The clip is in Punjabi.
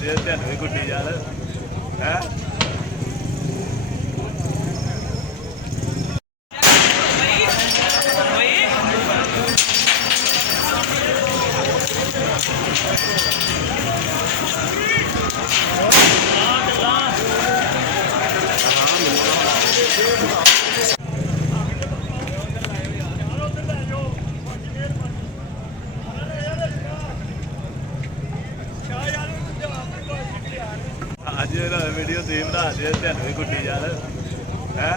ਦਿਓ ਤੁਹਾਨੂੰ ਵੀ ਗੁੱਡੀ ਯਾਰ ਹੈ। ਅੱਜ ਵੀਡੀਓ ਤੁਸੀਂ ਬਣਾ ਦਿਓ ਤੁਹਾਨੂੰ ਵੀ ਗੁੱਡੀ ਯਾਰ ਹੈ।